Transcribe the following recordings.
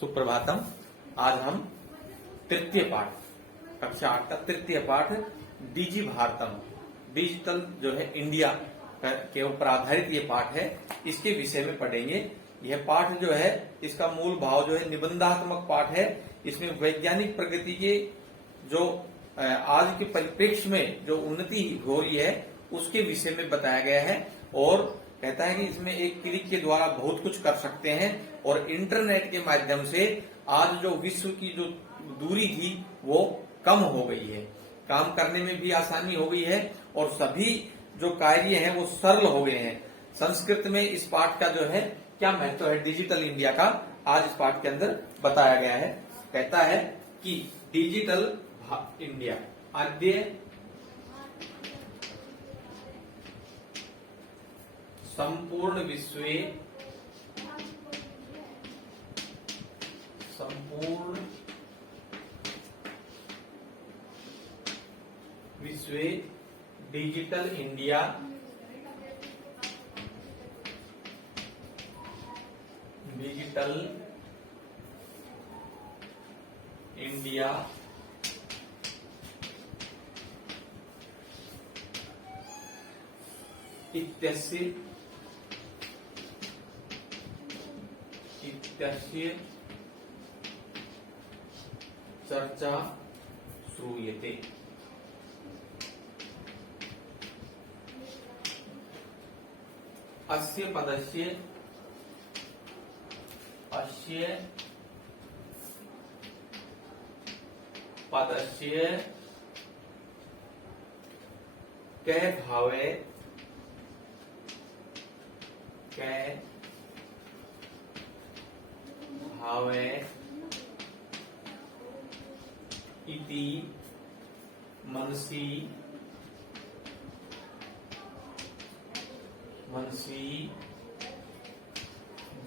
सुप्रभातम। आज हम तृतीय पाठ, कक्षा 8 का तृतीय पाठ डिजी भारतम, डिजिटल जो है इंडिया के ऊपर आधारित ये पाठ है, इसके विषय में पढ़ेंगे। यह पाठ जो है, इसका मूल भाव जो है निबंधात्मक पाठ है। इसमें वैज्ञानिक प्रगति के जो आज के परिप्रेक्ष्य में जो उन्नति हो रही है उसके विषय में बताया गया है। और कहता है कि इसमें एक क्लिक के द्वारा बहुत कुछ कर सकते हैं और इंटरनेट के माध्यम से आज जो विश्व की जो दूरी थी वो कम हो गई है, काम करने में भी आसानी हो गई है और सभी जो कार्य हैं वो सरल हो गए हैं। संस्कृत में इस पाठ का जो है क्या महत्व है डिजिटल इंडिया का, आज इस पाठ के अंदर बताया गया है। कहता है कि डिजिटल इंडिया अद्य संपूर्ण विश्व डिजिटल इंडिया इत्यस्य चर्चा श्रूयते। अस्य पदस्य कै भावे इति मनसि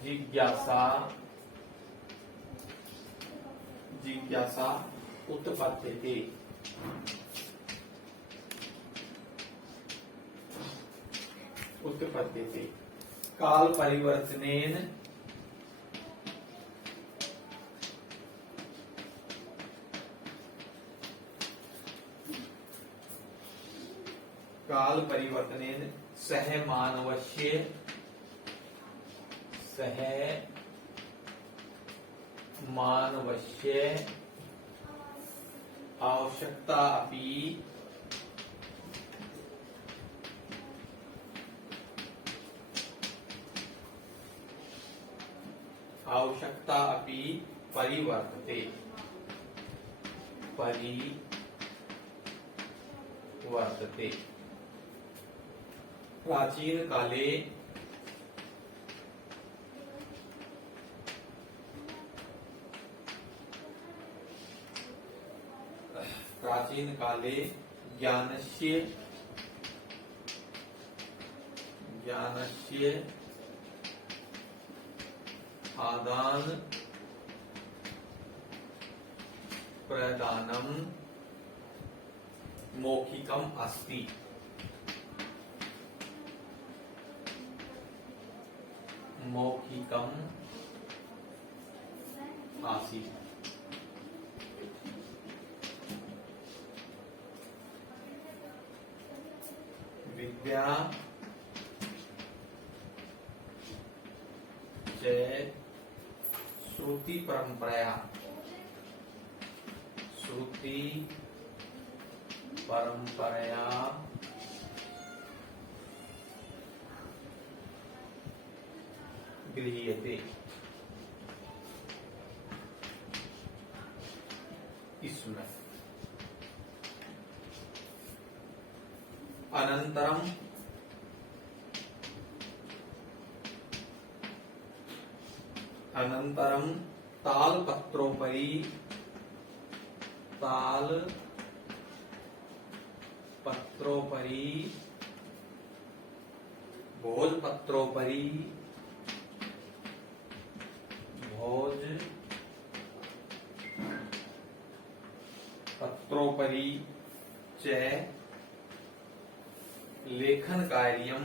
जिज्ञासा उत्पद्यते। काल परिवर्तनेन सह मानवस्य आवश्यकता अपि परिवर्तते। प्राचीन काले ज्ञानस्य आदान प्रदानम मौखिकम अस्ति। विद्या च श्रुति परंपराया गृह्यते। इसमें अनंतरम तालपत्रोपरि भोजपत्रोपरि च लेखन कार्यम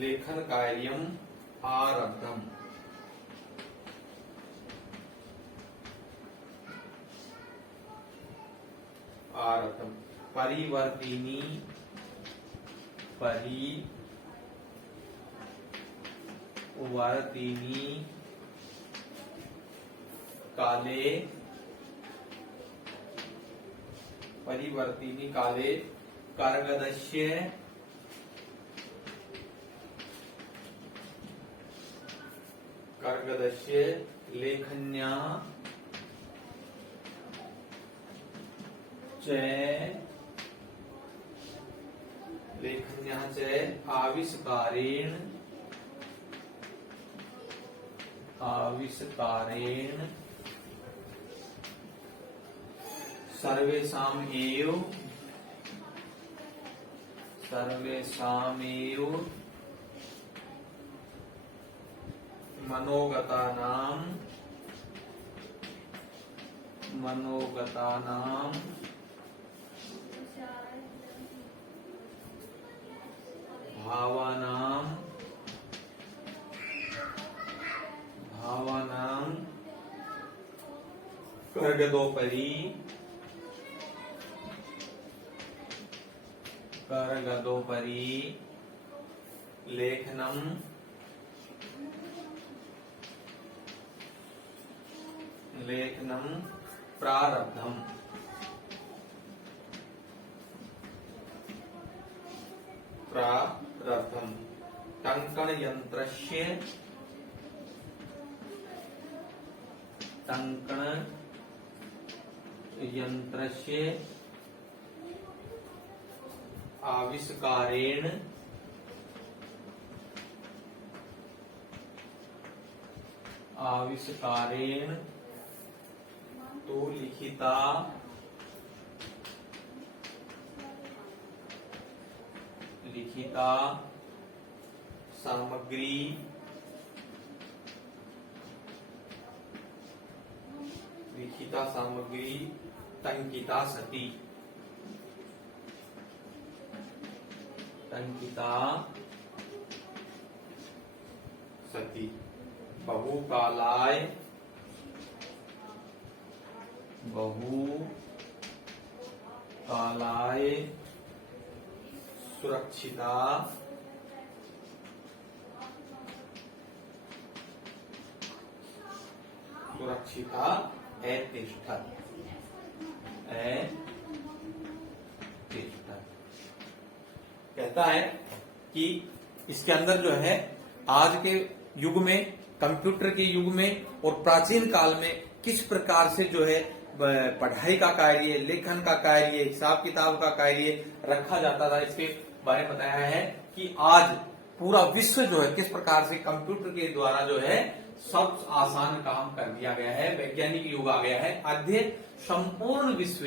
लेखन कार्यम आरब्धम। आरब्धम परिवर्तिनी काले कर्गदस्य लेखन्या च आविष्कारेण सर्वेषामेव मनोगतानां भावानां कर्गदोपरि लेखनम प्रारब्धम। टंकण यंत्रस्य आविष्कारेण तो लिखिता सामग्री टंकिता सती बहुकालाय सुरक्षिता तिष्ठत। कहता है कि इसके अंदर जो है आज के युग में, कंप्यूटर के युग में और प्राचीन काल में किस प्रकार से जो है पढ़ाई का कार्य, लेखन का कार्य, हिसाब किताब का कार्य रखा जाता था, इसके बारे में बताया है कि आज पूरा विश्व जो है किस प्रकार से कंप्यूटर के द्वारा जो है सब आसान काम कर दिया गया है। वैज्ञानिक युग आ गया है। अध्यय संपूर्ण विश्व,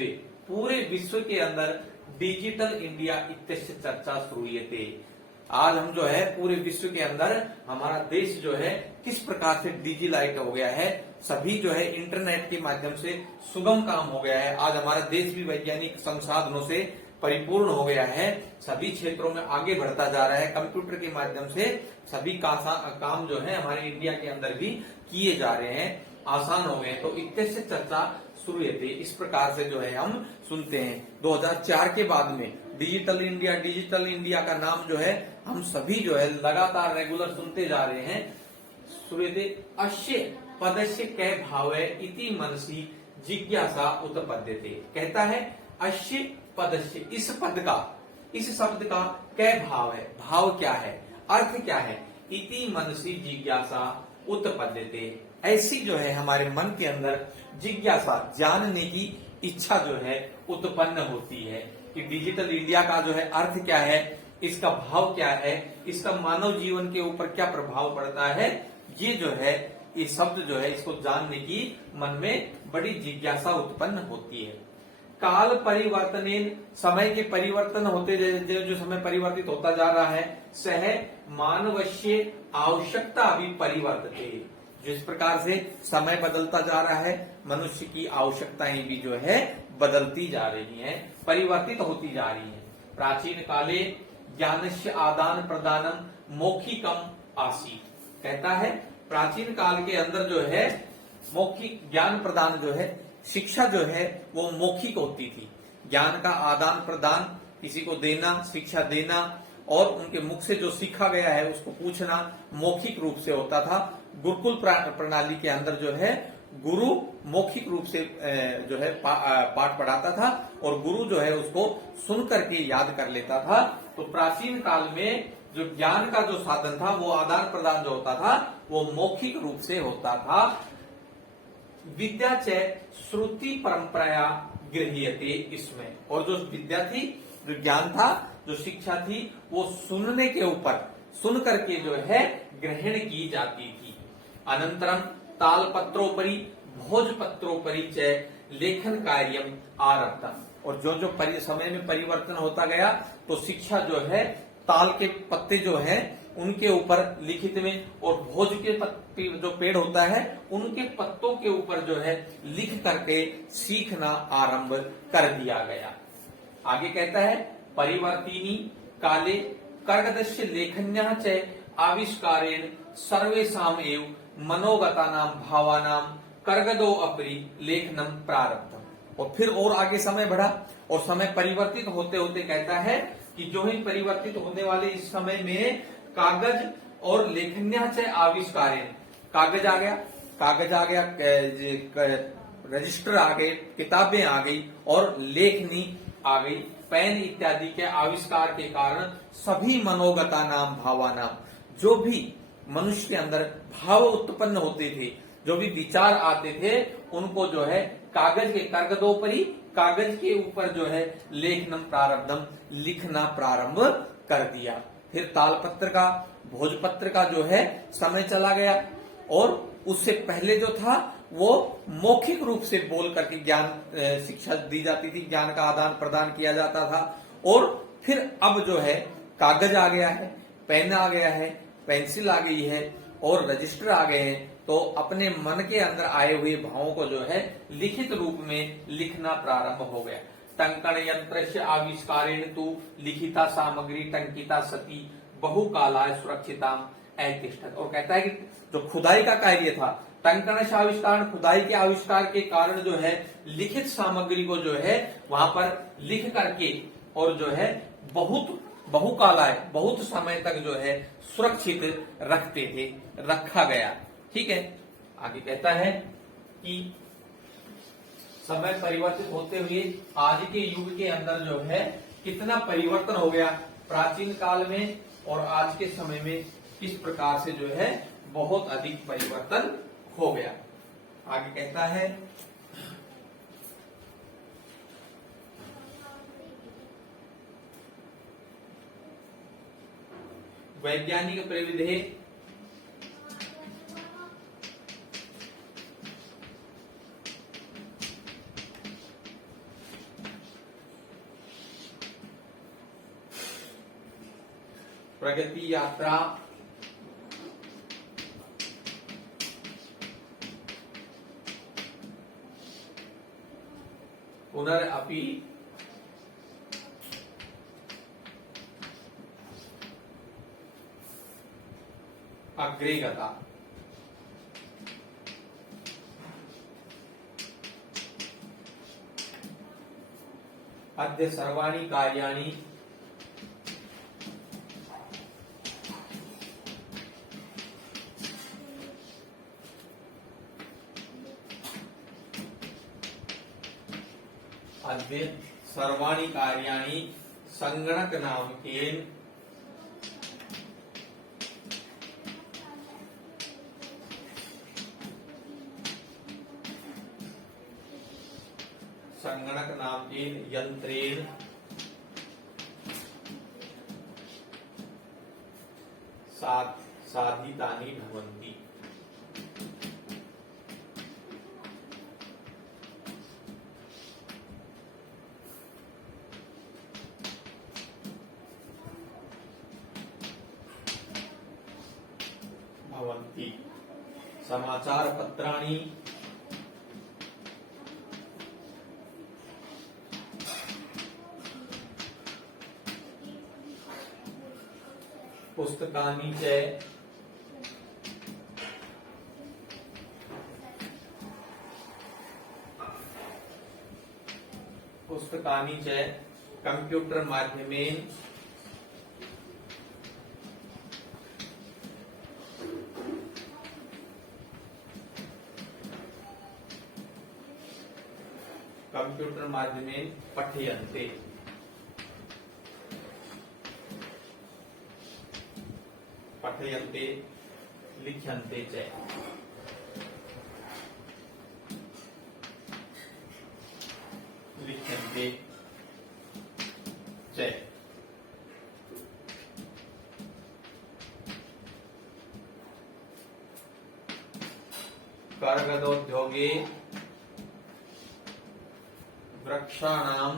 पूरे विश्व के अंदर डिजिटल इंडिया इत्यस्य चर्चा श्रूयते। आज हम जो है पूरे विश्व के अंदर हमारा देश जो है किस प्रकार से डिजिलाइट हो गया है, सभी जो है इंटरनेट के माध्यम से सुगम काम हो गया है। आज हमारा देश भी वैज्ञानिक संसाधनों से परिपूर्ण हो गया है, सभी क्षेत्रों में आगे बढ़ता जा रहा है। कंप्यूटर के माध्यम से सभी काम जो है हमारे इंडिया के अंदर भी किए जा रहे हैं, आसान हो गए। तो इत्यस्य चर्चा श्रूयते, इस प्रकार से जो है हम सुनते हैं। 2004 के बाद में डिजिटल इंडिया का नाम जो है हम सभी जो है लगातार रेगुलर सुनते जा रहे हैं। श्रूयते अस्य पदस्य कै भावे इति मनसि जिज्ञासा उत्पद्यते। कहता है अस्य पदस्य, इस पद का, इस शब्द का कै भाव है, भाव क्या है, अर्थ क्या है, इति मनसि जिज्ञासा उत्पद्यते। ऐसी जो है हमारे मन के अंदर जिज्ञासा, जानने की इच्छा जो है उत्पन्न होती है कि डिजिटल इंडिया का जो है अर्थ क्या है, इसका भाव क्या है, इसका मानव जीवन के ऊपर क्या प्रभाव पड़ता है। ये जो है ये शब्द जो है इसको जानने की मन में बड़ी जिज्ञासा उत्पन्न होती है। काल परिवर्तनेन, समय के परिवर्तन होते जो समय परिवर्तित होता जा रहा है, सह मानवस्य आवश्यकता भी परिवर्तते। जिस प्रकार से समय बदलता जा रहा है, मनुष्य की आवश्यकताएं भी जो है बदलती जा रही हैं, परिवर्तित होती जा रही हैं। प्राचीन काले ज्ञानस्य आदान प्रदानम मौखिकम आसीत्। कहता है प्राचीन काल के अंदर जो है मौखिक ज्ञान प्रदान जो है, शिक्षा जो है वो मौखिक होती थी। ज्ञान का आदान प्रदान, किसी को देना, शिक्षा देना और उनके मुख से जो सीखा गया है उसको पूछना मौखिक रूप से होता था। गुरुकुल प्रणाली के अंदर जो है गुरु मौखिक रूप से जो है पाठ पढ़ाता था और गुरु जो है उसको सुन करके याद कर लेता था। तो प्राचीन काल में जो ज्ञान का जो साधन था वो आदान प्रदान जो होता था वो मौखिक रूप से होता था। विद्या च श्रुति परंपराया गृह्यते इसमें, और जो विद्या थी, जो ज्ञान था, जो शिक्षा थी वो सुनने के ऊपर, सुन करके जो है ग्रहण की जाती थी। अनंतरम तालपत्रोपरि भोजपत्रोपरि च लेखन कार्यम आरब्धम, और जो जो समय में परिवर्तन होता गया तो शिक्षा जो है ताल के पत्ते जो है उनके ऊपर लिखित में, और भोज के पत्ते जो पेड़ होता है उनके पत्तों के ऊपर जो है लिख करके सीखना आरंभ कर दिया गया। आगे कहता है परिवर्तिनी काले कर्गदस्य लेखन्या च आविष्कारेण सर्वेषाम एव मनोगतानां भावानां कर्गदो अपरि लेखनम प्रारब्धम। और फिर और आगे समय बढ़ा और समय परिवर्तित होते होते कहता है कि जो ही परिवर्तित होने वाले इस समय में कागज और लेखन्या च आविष्कारेण, कागज आ गया, रजिस्टर आ गए, किताबें आ गई और लेखनी आ गई, पेन इत्यादि के आविष्कार के कारण सभी मनोगता नाम भावानाम, जो भी मनुष्य के अंदर भाव उत्पन्न होते थे, जो भी विचार आते थे, उनको जो है कागज के कर्गदोपरि, कागज के ऊपर जो है लेखनम प्रारब्धम, लिखना प्रारंभ कर दिया। फिर तालपत्र का, भोजपत्र का जो है समय चला गया और उससे पहले जो था वो मौखिक रूप से बोल करके ज्ञान शिक्षा दी जाती थी, ज्ञान का आदान प्रदान किया जाता था। और फिर अब जो है कागज आ गया है, पेन आ गया है, पेंसिल आ गई है और रजिस्टर आ गए हैं, तो अपने मन के अंदर आए हुए भावों को जो है लिखित रूप में लिखना प्रारंभ हो गया। टंकन यंत्र से आविष्कारेण तु लिखिता सामग्री टंकिता सती बहुकालाय सुरक्षिताम ऐतिष्ठत। और कहता है कि जो खुदाई का कार्य था, टंकन से आविष्कार, खुदाई के आविष्कार के कारण जो है लिखित सामग्री को जो है वहां पर लिख करके और जो है बहुकालाय, बहुत समय तक जो है सुरक्षित रखते थे, रखा गया। ठीक है, आगे कहता है कि समय परिवर्तित होते हुए आज के युग के अंदर जो है कितना परिवर्तन हो गया, प्राचीन काल में और आज के समय में किस प्रकार से जो है बहुत अधिक परिवर्तन हो गया। आगे कहता है वैज्ञानिक प्रविधि प्रगति यात्रा पुनरअपि अग्रे गता। अद्य सर्वाणि कार्याणि अद्य सर्वाणि कार्याणि संगणक नामकेन यंत्रेण साधितानि भवन्ति। समाचार पत्राणि पुस्तकानि च कंप्यूटर माध्यमेन पठ्यन्ते। लिख्यन्ते च। लिख्यन्ते च। कर्गदोद्योगे वृक्षाणाम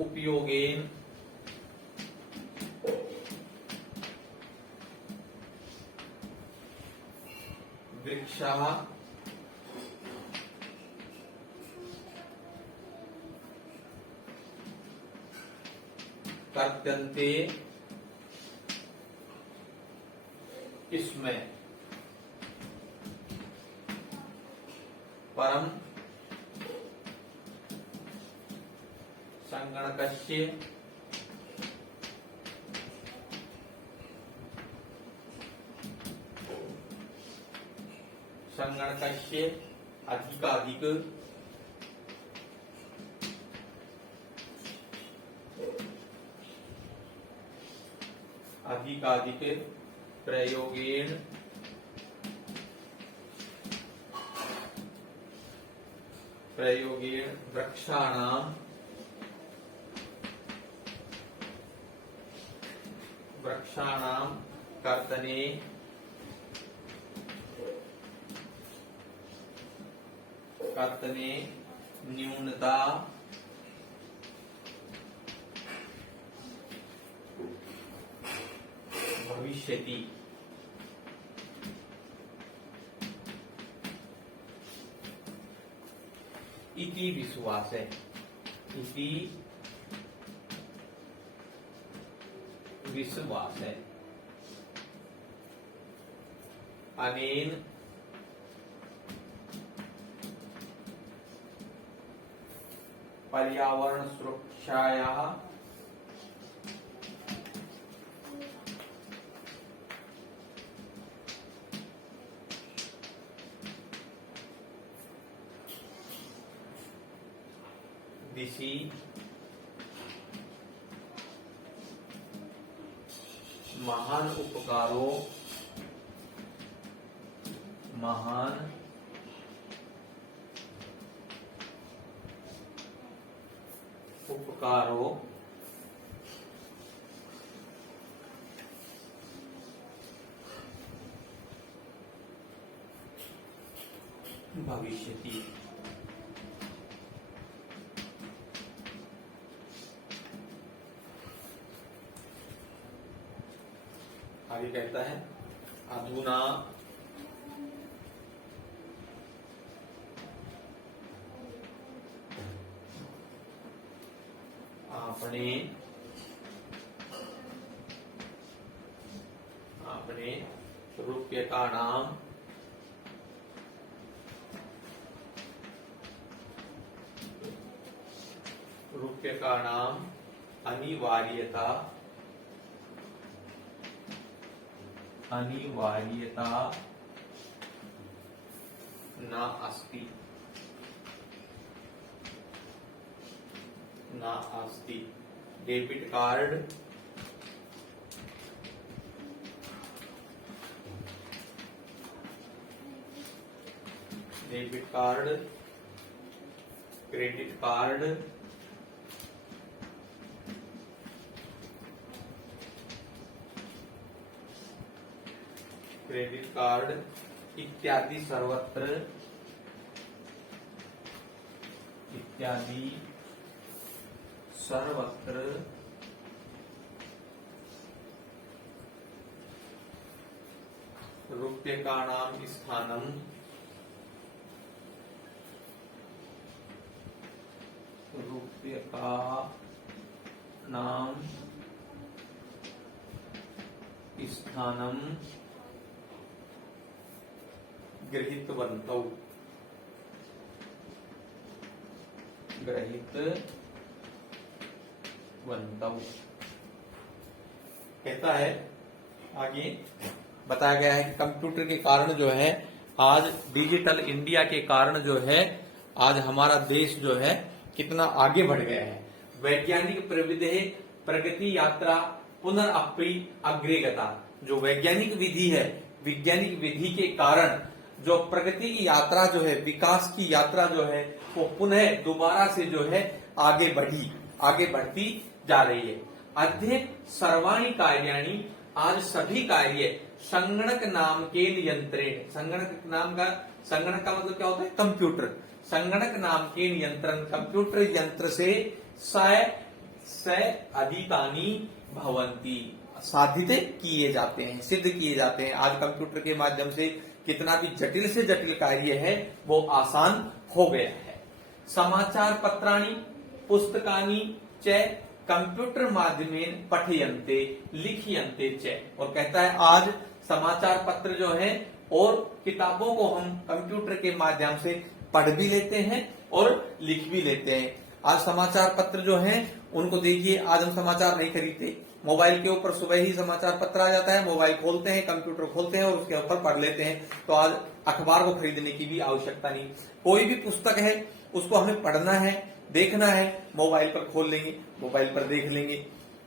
उपयोगेन वृक्षाः कर्तन्ते इसमें परम संगणकस्य अधिकाधिक प्रयोगेण वृक्षाणां कर्तने न्यूनता भविष्यति। इति विश्वास है। इति विश्वास है। अनेन पर्यावरण सुरक्षायाः दिशि महान उपकारों भविष्यति। आगे कहता है अधुना आपने रूप्यकाणां अनिवार्यता न अस्ति। डेबिट कार्ड क्रेडिट कार्ड इत्यादि सर्वत्र रूप्यकाणां स्थानं का नाम स्थानम गृहीतवन्तौ कहता है आगे बताया गया है कि कंप्यूटर के कारण जो है आज डिजिटल इंडिया के कारण जो है आज हमारा देश जो है कितना आगे बढ़ गया है। वैज्ञानिक प्रविधि प्रगति यात्रा पुनरअपि अग्रेगता, जो वैज्ञानिक विधि है, वैज्ञानिक विधि के कारण जो प्रगति की यात्रा जो है, विकास की यात्रा जो है वो पुनः दोबारा से जो है आगे बढ़ती जा रही है। अद्य सर्वाणि कार्याणि, आज सभी कार्य संगणक नाम के नियंत्रण, संगणक का मतलब क्या होता है? कंप्यूटर। संगणक नाम के नियंत्रण कंप्यूटर यंत्र से अधितानि भवन्ति, साधित किए जाते हैं, सिद्ध किए जाते हैं। आज कंप्यूटर के माध्यम से कितना भी जटिल से जटिल कार्य है वो आसान हो गया है। समाचार पत्राणि पुस्तकानि च कंप्यूटर माध्यमेन पठयन्ते लिखयन्ते च, और कहता है आज समाचार पत्र जो है और किताबों को हम कंप्यूटर के माध्यम से पढ़ भी लेते हैं और लिख भी लेते हैं। आज समाचार पत्र जो हैं उनको देखिए, आज हम समाचार नहीं खरीदते, मोबाइल के ऊपर सुबह ही समाचार पत्र आ जाता है, मोबाइल खोलते हैं, कंप्यूटर खोलते हैं और उसके ऊपर पढ़ लेते हैं। तो आज अखबार को खरीदने की भी आवश्यकता नहीं। कोई भी पुस्तक है उसको हमें पढ़ना है, देखना है, मोबाइल पर खोल लेंगे, मोबाइल पर देख लेंगे।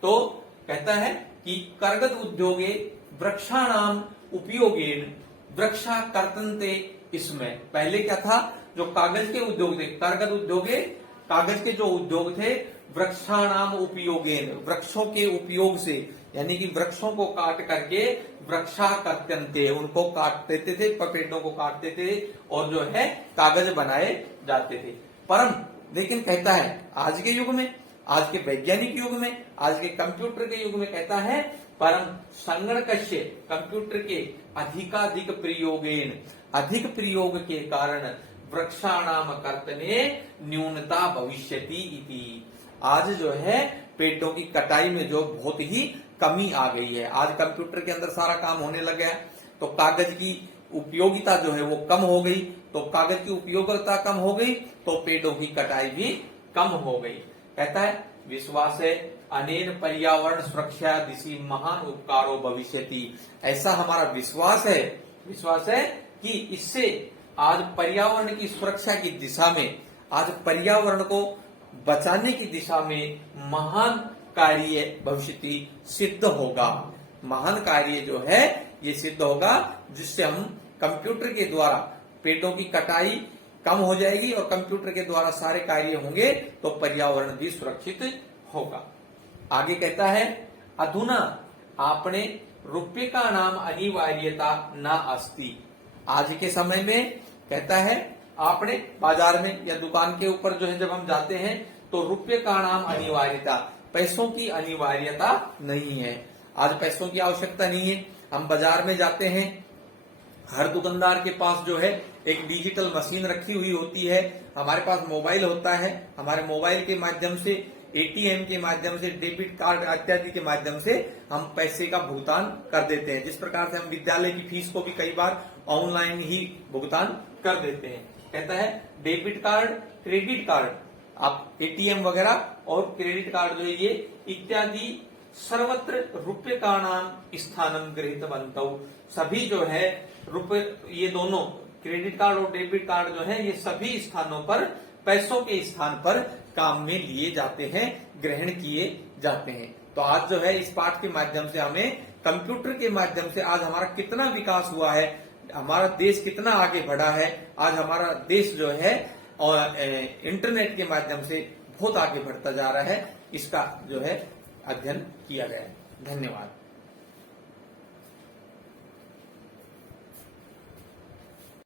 तो कहता है कि कर्गद उद्योगे वृक्षाणाम उपयोगेन वृक्षा कर्तन्ते, इसमें पहले क्या था? जो कागज के उद्योग थे, कर्गद उद्योगे, कागज के जो उद्योग थे, वृक्षाणाम उपयोगेन, वृक्षों के उपयोग से, यानी कि वृक्षों को काट करके वृक्षा कर्तन्ते, उनको काट देते थे, पेड़ों को काटते थे और जो है कागज बनाए जाते थे। परम लेकिन कहता है आज के युग में, आज के वैज्ञानिक युग में, आज के कंप्यूटर के युग में कहता है परम संगणकस्य, कंप्यूटर के अधिकाधिक प्रयोगेन, अधिक प्रयोग के कारण वृक्षाणाम कर्तने न्यूनता भविष्यति इति, आज जो है पेड़ों की कटाई में जो बहुत ही कमी आ गई है। आज कंप्यूटर के अंदर सारा काम होने लग गया, तो कागज की उपयोगिता जो है वो कम हो गई, तो कागज की उपयोगिता कम हो गई तो पेड़ों की कटाई भी कम हो गई। कहता है विश्वास है अनेन पर्यावरण सुरक्षा दिशि महान उपकारो भविष्यति, ऐसा हमारा विश्वास है कि इससे आज पर्यावरण की सुरक्षा की दिशा में, आज पर्यावरण को बचाने की दिशा में महान कार्य भविष्यति सिद्ध होगा। महान कार्य जो है ये सिद्ध होगा, जिससे हम कंप्यूटर के द्वारा पेड़ों की कटाई कम हो जाएगी और कंप्यूटर के द्वारा सारे कार्य होंगे तो पर्यावरण भी सुरक्षित होगा। आगे कहता है अधुना आपने रुपये का नाम अनिवार्यता न अस्ति, आज के समय में कहता है आपने बाजार में या दुकान के ऊपर जो है जब हम जाते हैं तो रुपये का नाम अनिवार्यता, पैसों की अनिवार्यता नहीं है। आज पैसों की आवश्यकता नहीं है। हम बाजार में जाते हैं, हर दुकानदार के पास जो है एक डिजिटल मशीन रखी हुई होती है, हमारे पास मोबाइल होता है, हमारे मोबाइल के माध्यम से, एटीएम के माध्यम से, डेबिट कार्ड इत्यादि के माध्यम से हम पैसे का भुगतान कर देते हैं। जिस प्रकार से हम विद्यालय की फीस को भी कई बार ऑनलाइन ही भुगतान कर देते हैं। कहता है डेबिट कार्ड, क्रेडिट कार्ड, आप एटीएम वगैरह और क्रेडिट कार्ड जो है ये इत्यादि सर्वत्र रुपये का नाम स्थानम गृहीतवन्तौ, सभी जो है रुपये, ये दोनों क्रेडिट कार्ड और डेबिट कार्ड जो है ये सभी स्थानों पर पैसों के स्थान पर काम में लिए जाते हैं, ग्रहण किए जाते हैं। तो आज जो है इस पाठ के माध्यम से हमें कंप्यूटर के माध्यम से आज हमारा कितना विकास हुआ है, हमारा देश कितना आगे बढ़ा है, आज हमारा देश जो है और इंटरनेट के माध्यम से बहुत आगे बढ़ता जा रहा है, इसका जो है अध्ययन किया गया है। धन्यवाद।